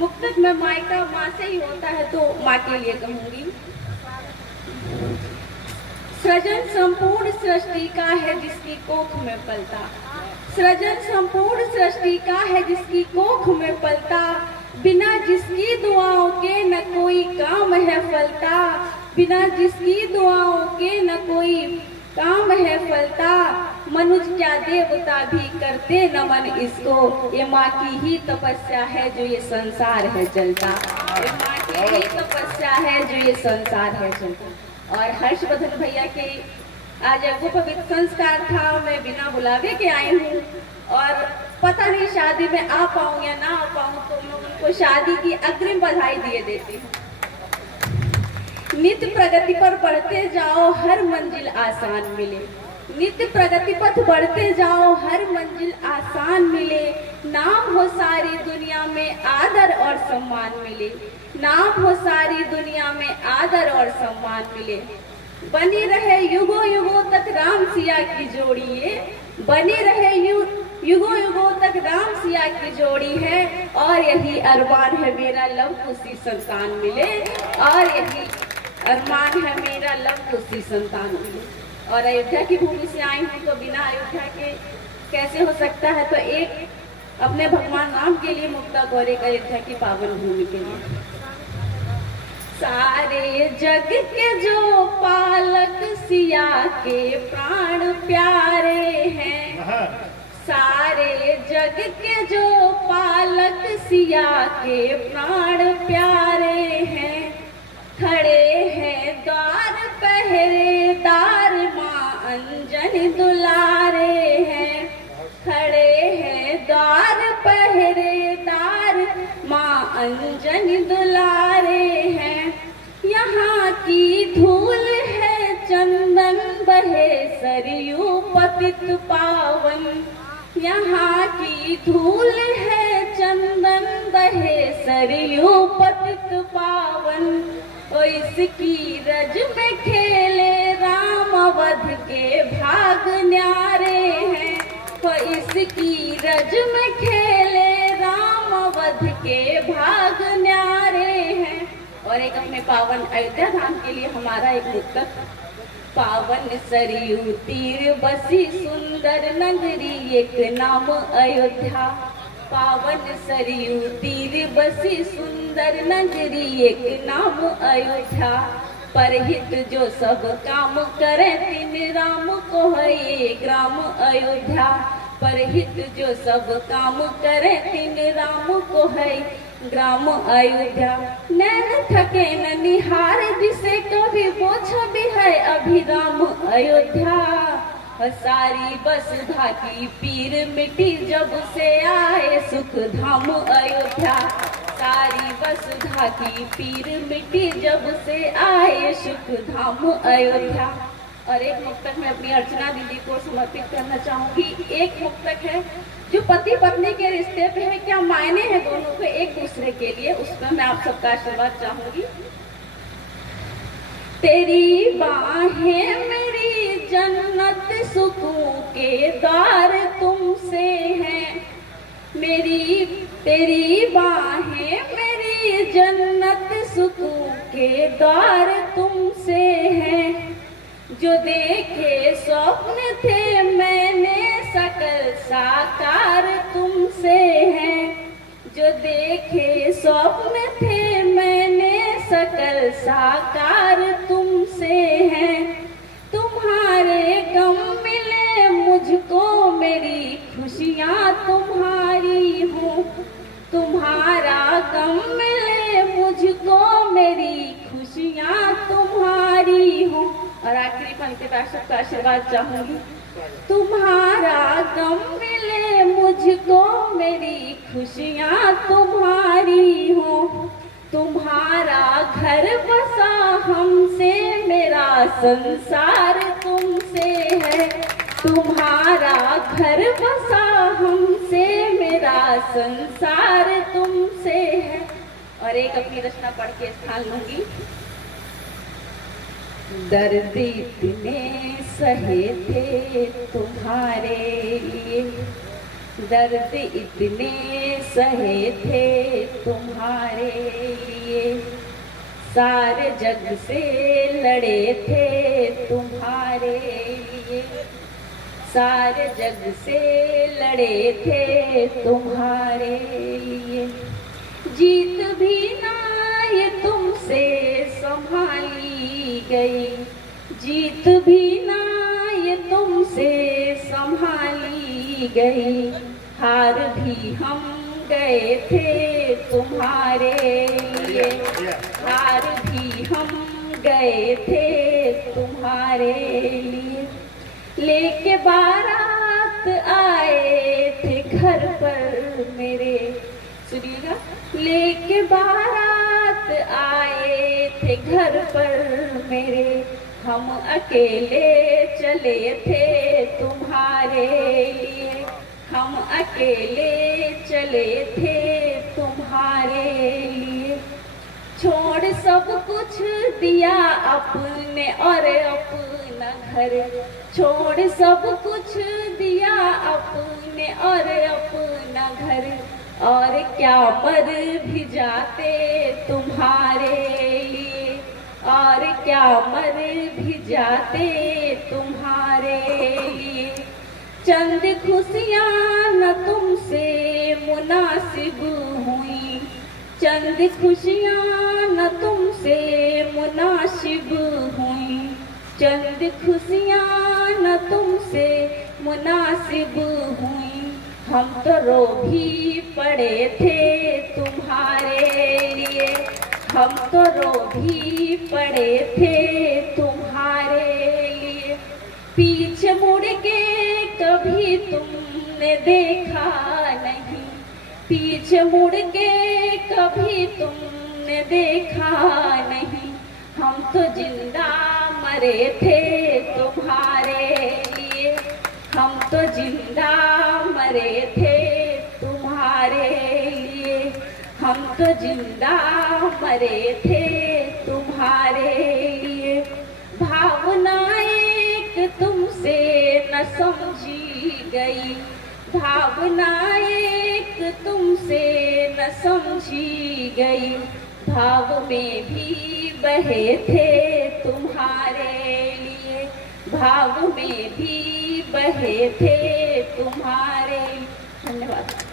मुक्तक में मायका माँ से ही होता है तो माँ के लिए कहूंगी। सृजन संपूर्ण सृष्टि का है जिसकी कोख में पलता, सृजन संपूर्ण सृष्टि का है जिसकी कोख में पलता, बिना जिसकी दुआओं के न कोई काम है फलता, बिना जिसकी दुआओं के न कोई काम है फलता, मनुष्य क्या देवता भी करते नमन इसको, ये माँ की ही तपस्या है जो ये संसार है चलता, ये माँ की ही तपस्या है जो ये संसार है चलता। और हर्षवर्धन भैया के आज वो पवित्र संस्कार था, मैं बिना बुलावे के आई हूँ और पता नहीं शादी में आ पाऊँ या ना आ पाऊँ, तो मैं उनको शादी की अग्रिम बधाई दिए देती हूँ। नित्य प्रगति पर बढ़ते जाओ हर मंजिल आसान मिले, नित्य प्रगति पथ बढ़ते जाओ हर मंजिल आसान मिले, नाम हो सारी दुनिया में आदर और सम्मान मिले, नाम हो सारी दुनिया में आदर और सम्मान मिले, बनी रहे युगों युगों तक राम सिया की जोड़ी, ये बनी रहे युगों युगों तक राम सिया की जोड़ी है, और यही अरमान है मेरा लव कुशी संतान मिले, और यही अरमान है मेरा लव कुशी संतान मिले। और अयोध्या की भूमि से आई हूँ तो बिना अयोध्या के कैसे हो सकता है, तो एक अपने भगवान राम के लिए मुक्तक और एक अयोध्या की पावन भूमि के लिए। सारे जग के जो पालक सिया के प्राण प्यारे हैं, सारे जग के जो पालक सिया के प्राण प्यारे हैं, खड़े हैं द्वार पहरेदार माँ अंजन दुलारे हैं, खड़े हैं द्वार पहरेदार माँ अंजन दुलारे हैं, यहाँ की धूल है चंदन बहे सरयू पतित पावन, यहाँ की धूल है चंदन बहे सरयू पतित पावन, ओ इसकी रज में खेले राम अवध के भाग न्यारे हैं, ओ इसकी रज में खेले राम अवध के भाग न्यारे हैं। और एक अपने पावन अयोध्या धाम के लिए हमारा एक मुक्तक। पावन सरयू तीर बसी सुंदर नगरी एक नाम अयोध्या, पावन सरयू तीर बसी सुंदर नगरी एक नाम अयोध्या, परहित जो सब काम करे तिन राम को है ये ग्राम अयोध्या, परहित जो सब काम करे तिन राम को है ग्राम अयोध्या, नैन थके न निहार जिसे कभी वो छवि है अभिराम अयोध्या, सारी वसुधा की पीर मिटी जब से आए सुख धाम अयोध्या, सारी वसुधा की पीर मिटी जब से आए सुख धाम अयोध्या। और एक मुक्तक मैं अपनी अर्चना दीदी को समर्पित करना चाहूंगी। एक मुक्तक है जो पति पत्नी के रिश्ते पे है, क्या मायने हैं दोनों के एक दूसरे के लिए, उसमें मैं आप सबका आशीर्वाद चाहूंगी। तेरी बाहें मेरी जन्नत सुकून के द्वार तुमसे हैं, मेरी तेरी बाहें मेरी जन्नत सुकून के द्वार तुमसे हैं, जो देखे स्वप्न थे मैंने सकल साकार तुमसे हैं, जो देखे स्वप्न थे मैंने सकल साकार तुमसे हैं, तुम्हारे गम मिले मुझको मेरी खुशियाँ तुम्हारी हूँ, तुम्हारा गम मिले मुझको मेरी खुशियाँ तुम्हारी हूँ। और आखिरी पंक्ति पर सबका आशीर्वाद चाहूंगी। तुम्हारा गम मिले मुझको मेरी खुशियाँ तुम्हारी हो, तुम्हारा घर बसा हमसे मेरा संसार तुमसे है, तुम्हारा घर बसा हमसे मेरा संसार तुमसे है। और एक अपनी रचना पढ़ के स्थान लूंगी। दर्द इतने सहे थे तुम्हारे लिए, दर्द इतने सहे थे तुम्हारे लिए, सारे जग से लड़े थे तुम्हारे लिए, सारे जग से लड़े थे तुम्हारे लिए। जीत भी ना ये तुमसे संभाली गई, जीत भी ना ये तुमसे संभाली गई, हार भी हम गए थे तुम्हारे लिए, हार भी हम गए थे तुम्हारे लिए। लेके बारात आए थे घर पर मेरे, सुनिएगा, लेके बारात आए थे घर पर मेरे, हम अकेले चले थे तुम्हारे लिए, हम अकेले चले थे तुम्हारे लिए। छोड़ सब कुछ दिया अपने और अपना घर, छोड़ सब कुछ दिया अपने और अपना घर, और क्या मर भी जाते तुम्हारे लिए, और क्या मर भी जाते तुम्हारे लिए। चंद खुशियाँ न तुमसे मुनासिब हुई, चंद खुशियाँ न तुमसे मुनासिब हुई, चंद खुशियाँ न तुमसे मुनासिब हुई। हम तो रो भी पड़े थे तुम्हारे लिए, हम तो रो भी पड़े थे तुम्हारे लिए। पीछे मुड़ के कभी तुमने देखा नहीं, पीछे मुड़ के कभी तुमने देखा नहीं, हम तो जिंदा मरे थे तुम्हारे लिए, हम तो जिंदा मरे थे तुम्हारे लिए, हम तो जिंदा मरे थे तुम्हारे लिए। भावना एक तुमसे न समझी गई, भावना एक तुमसे न समझी गई, भाव में भी बहे थे तुम्हारे लिए, भाव में भी बहे थे तुम्हारे। धन्यवाद।